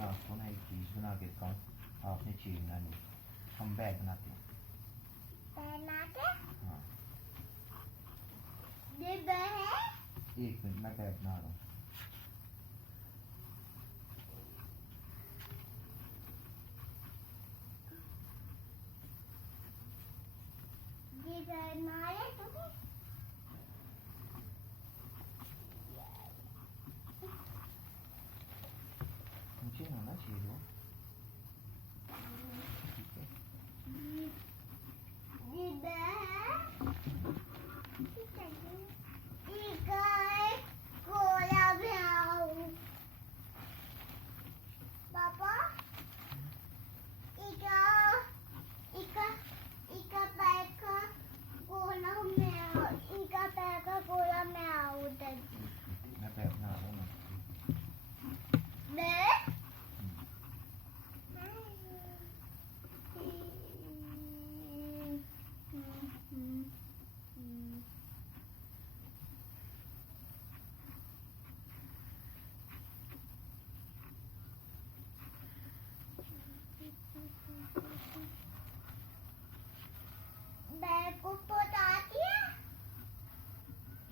आपको ना एक चीज़ बना के देता हूँ, आपने चीज़ बनानी, हम बैग बनाते हैं। हाँ, एक मिनट मैं बैग बना रहा हूँ। मुझे होना चाहिए वो, ठीक है। मैं बैग बना रहा हूँ ना।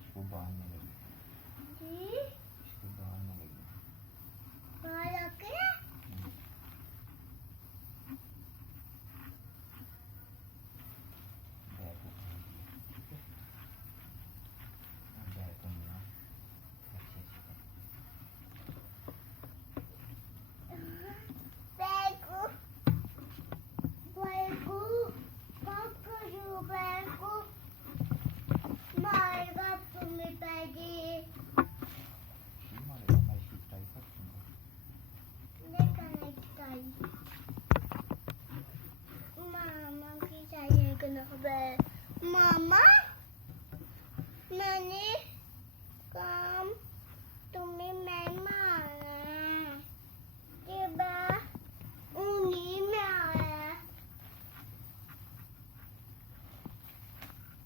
इसको बांधने लगे, इसको बांधने लगे। बैग को खोल दिया, ठीक है। अब बैग को मिला अच्छे से कर। मारेगा, मैं इसकी टाई कर दूंगा। मामा मैंने काम तुम्हें मैं मारा के बाद उन्हीं में आया।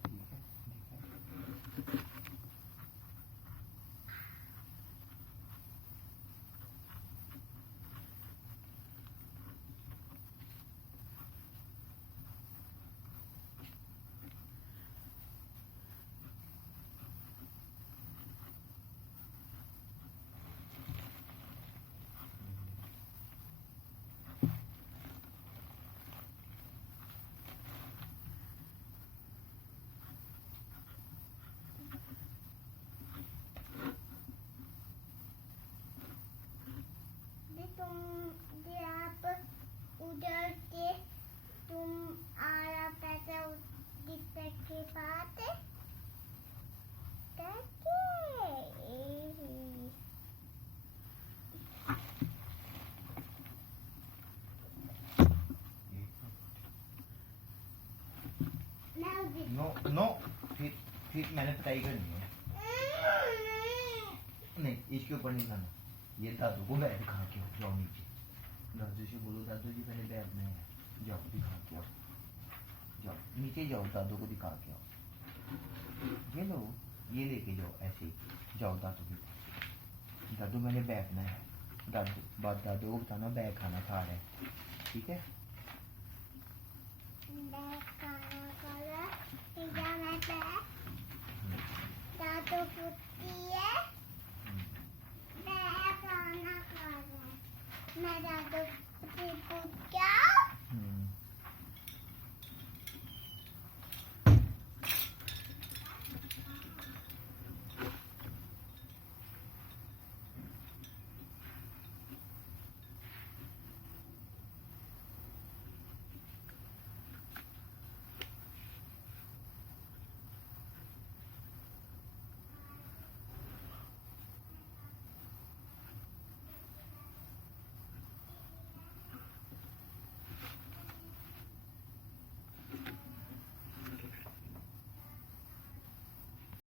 ठीक है, ठीक है। आप उधर के तुम आया पैसा के पास नो नो, फिर मैंने पिटाई करनी है। नहीं, इसके ऊपर नहीं खाना। ये दादू को बैग दिखा के आओ, जाओ नीचे। दादू से बोलो, दादू जी मैंने बैग बनाया है, जाओ दिखा के आओ। जाओ नीचे जाओ, दादू को दिखा के आओ। ये लो, ये लेके जाओ ऐसे ही। जाओ दादू के पास, दादू मैंने बैग बनाया है। दादू को बताना बैग खाना खा रहे हैं, ठीक है। दादू कुत्ती है, मैं खाना खा रहा है, मैं दादू